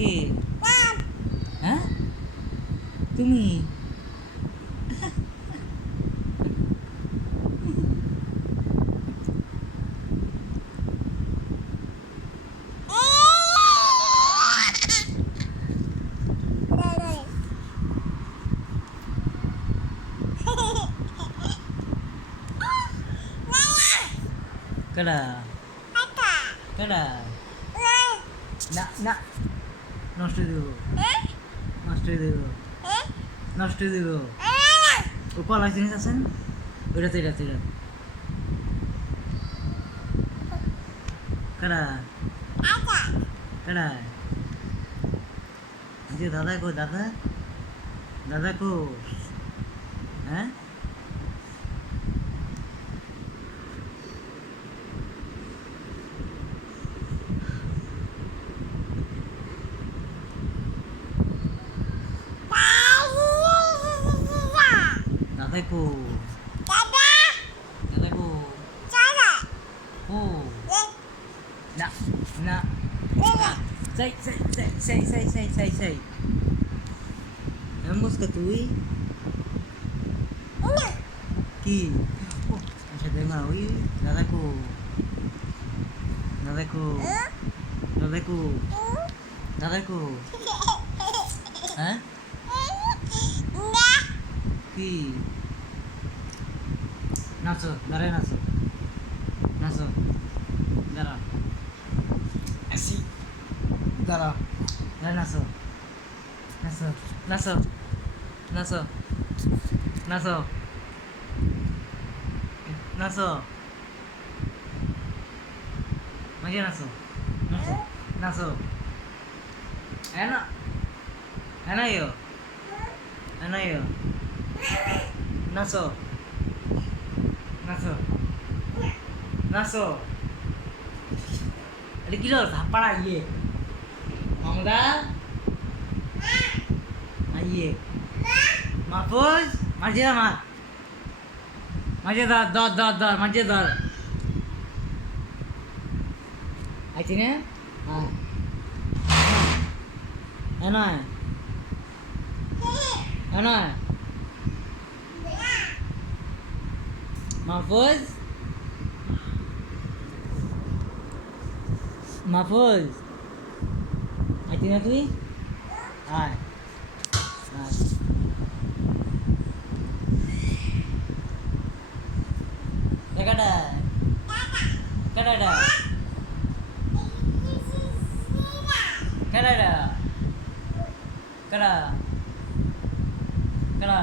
কে? হ্যাঁ তুমি? কেডা কেডা? না না নষ্ট হয়ে দেবো, নষ্ট হয়ে দেবো, নষ্ট হয়ে দেবো। ও কলা জিনিস আছেন ওইটা তো এটা তো এটা কেডা কেডা? যে দাদা কো দাদা, দাদা কো? হ্যাঁ দাদা কো? দাদা কো? ও না না না সেই সেই সেই সেই সেই সেই সেই সেই এমন কা তুই কি? ও আচ্ছা দেখা ওই দাদা কো? দাদা কো? দাদা কো? দাদা কো? হ্যাঁ কি? নাচো দাঁড়ায় নাচো, নাচো দাঁড়া আসি, দাঁড়া দাঁড়া নাচো, নাচো নাচো নাচো নাচো নাচো মাঝে নাচো, নাচো নাচো এনা এনাইও এনাইও নাচো নাচো নাচো। এটা কি হলো ধাপ্পাড়া ইয়ে মামদা ইয়ে মাহফুজ মাঝে মার, মাঝে ধর ধর ধর ধর মাঝে ধর আইছি না? হ্যাঁ নয় নয় মাহফুজ মাহফুজ আইছি না তুই? আয় আয় কেডা কেডা কেডা কেডা কেডা